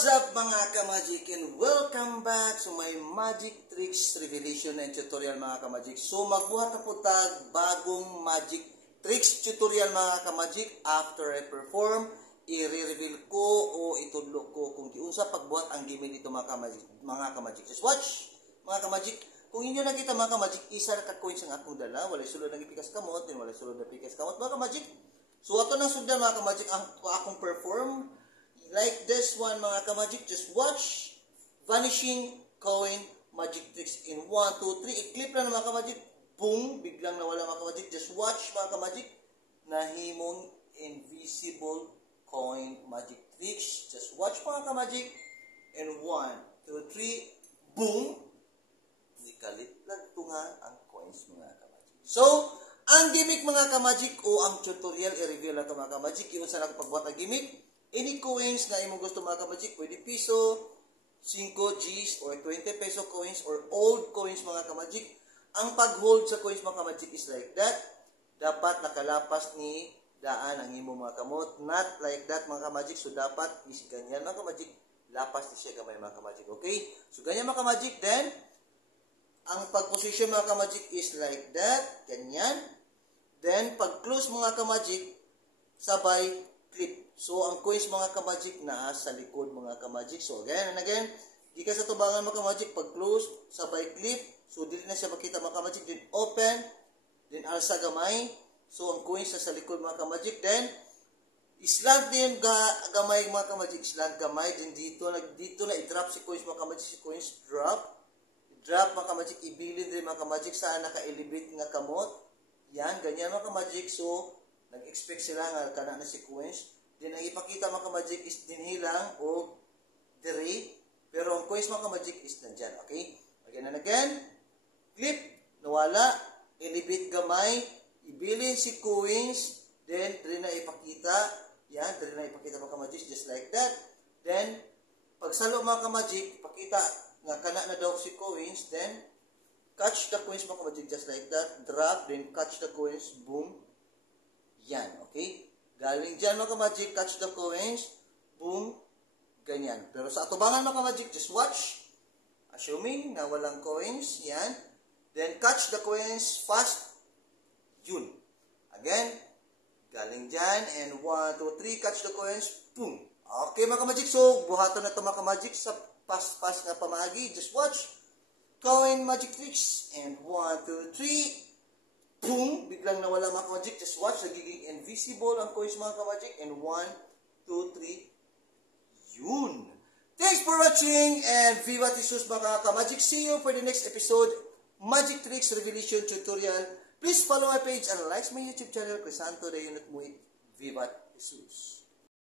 What's up mga ka-magic, and welcome back to my magic tricks revelation and tutorial mga ka-magic. So magbuhat na po tag bagong magic tricks tutorial mga ka-magic. After I perform, i-reveal ko o itudlo ko kung diunsa pagbuhat ang gimmick dito mga ka-magic. Just watch mga ka-magic. Kung inyo nakita mga ka-magic, isa na ka-coins ang akong dala. Walay sulod ng ipikas kamot, din walay sulod ng ipikas kamot mga ka-magic. So ato na sugdan mga ka-magic ang akong perform. Like this one mga ka-magic, just watch vanishing coin magic tricks in 1, 2, 3. I-clip lang mga ka-magic, boom, biglang nawala mga ka-magic. Just watch mga ka-magic, nahimong invisible coin magic tricks. Just watch mga ka-magic, in 1, 2, 3, boom, ikalit lang tunga ang coins mga ka-magic. So, ang gimmick mga ka-magic o ang tutorial, i-review lang ito mga ka-magic. Iyon sa lang pagbuhat ang gimmick. Any coins na imong gusto mga ka-magic, pwede piso, 5 Gs, or 20 peso coins, or old coins mga ka-magic. Ang pag-hold sa coins mga ka-magic is like that. Dapat nakalapas ni daan ang imong mga kamot. Not like that mga ka-magic. So dapat is ganyan mga ka-magic. Lapas ni siya gamay mga ka-magic. Okay? So ganyan mga ka-magic. Then, ang pag-position mga ka-magic is like that. Ganyan. Then, pag-close mga ka-magic, sabay clip. So, ang coins mga ka-magic na sa likod mga ka-magic. So, again and again, di ka sa tubangan mga ka-magic, pag-close, sabay clip. So, dito na siya makita mga ka-magic. Then, open. Then, alsa gamay. So, ang coins na sa likod mga ka-magic. Then, islant din gamay mga ka-magic. Islant gamay. Then, dito na i-drop si coins mga ka-magic. Si coins drop. I-drop mga ka-magic. Ibilin din mga ka-magic. Saan naka-elevate nga kamot. Yan, ganyan mga ka-magic. So, nag-expect sila nga kana na si coins. Then, ang ipakita mga ka-magic is dinhilang o dire. Pero ang coins mga ka-magic is nandyan. Okay? Again and again. Clip. Nawala. Elevate gamay. Ibilin si coins. Then, dire na ipakita. Yan. Dire na ipakita mga ka-magic. Just like that. Then, pagsalo mga ka-magic, pakita nga kana na daw si coins. Then, catch the coins mga ka-magic. Just like that. Drop. Then, catch the coins. Boom. Yan. Okay? Galing dyan mga ka-magic, catch the coins, boom, ganyan. Pero sa atubangan mga ka-magic, just watch. Assuming na walang coins, yan. Then catch the coins fast, yun. Again, galing dyan, and 1, 2, 3, catch the coins, boom. Okay mga ka-magic, so buhaton na ito mga ka-magic sa fast na pamagi. Just watch. Coin magic tricks, and 1, 2, 3, boom! Biglang nawala mga ka-magic. Just watch. Nagiging invisible ang coins mga ka-magic. And 1, 2, 3. Yun! Thanks for watching. And Viva Jesus mga ka-magic. See you for the next episode. Magic Tricks Revelation Tutorial. Please follow my page and like my YouTube channel. Crisanto de Unit Muy. Viva Jesus.